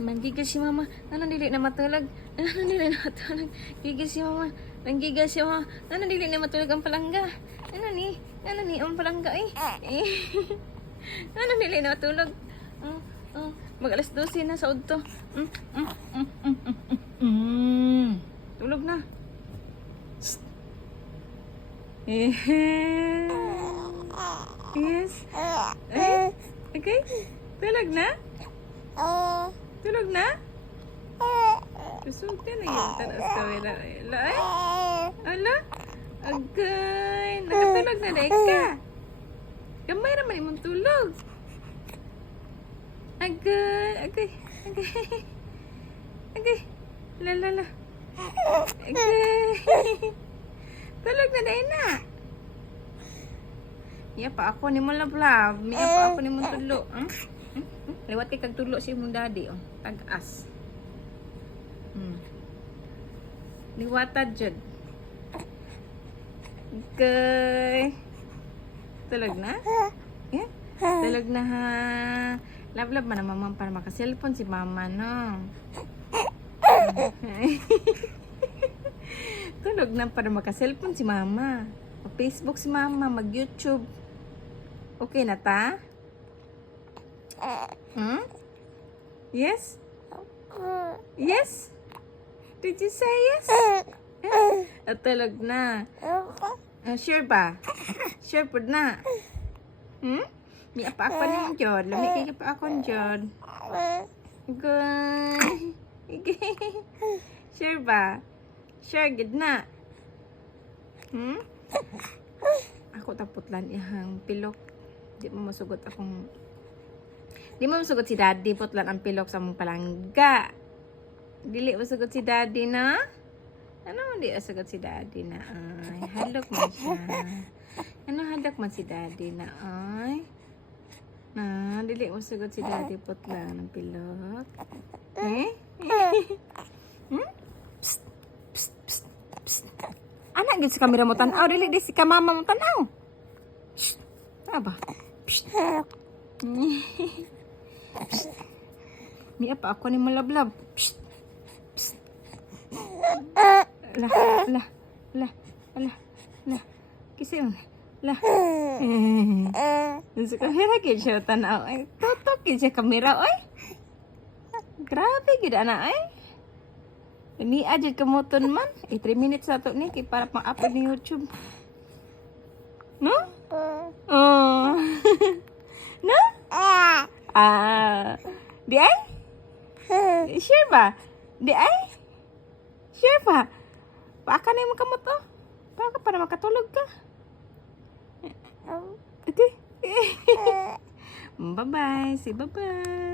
Manggigas si mama. Ano dili na matulog? Ano dili na matulog? Gigas si mama. Manggigas si mama. Ano dili na matulog ang palangga? Ano ni? Ano ni ang palangga eh? Ano dili na matulog? Mag alas 12 na sa udto. Tulog na. Yes. Okay. Tulog na? Tulog na? Gusto ka na yung tanas kamera. Ala eh? Ala? Agay. Nakatulog na dahil ka. Kamay naman imong tulog. Agay. Agay. Agay. Agay. La. Agay. Tulog na dahil na. Miya pa ako ni mo lablab. Miya pa ako ni mo tulo. Lewat kay kag tulo si imong daddy. Tag-as. Liwatad jud. Okay. Tulog na? Yeah? Tulog na ha. Lablab man naman para maka-cellphone si mama, no? Tulog na para maka-cellphone si mama. Mag-Facebook si mama, mag-YouTube. Okay na ta? Yes? Yes? Did you say yes? Tulog na. Sure ba? Sure po na. May apa ako ni mong Jod. Lamig kayo pa ako Jod. Good. Sure ba? Sure, good na. Ako taputlan ihang pilok. Di mo masugot akong... Di mo masugot si daddy. Putlan ang pilok sa mong palangga. Dili masugot si daddy na? Ano mo di masugot si daddy na? Ay, halok man siya. Ano halok man si daddy na? Ay. Dili masugot si daddy. Putlan ang pilok. Psst. Anak gid sa kamera mo tanaw, dili di si ka mama mo tanaw. Shh. Aba. Psst. Miya pa ako ni malablab. Psst. Psst. La. Kisi mo. La. Sa kamera gid siya tanaw. Ay, tutok gid siya kamera oy. Grabe gid ana ay. Ni aja kemuton man. 3 minutes satu ni para pang-upload ni YouTube. No? No? Di ay? Sure ba? Di ay? Sure ba? Paaka na yung kamot to. Paaka para makatulog ka. Okay. Bye-bye. Say bye-bye.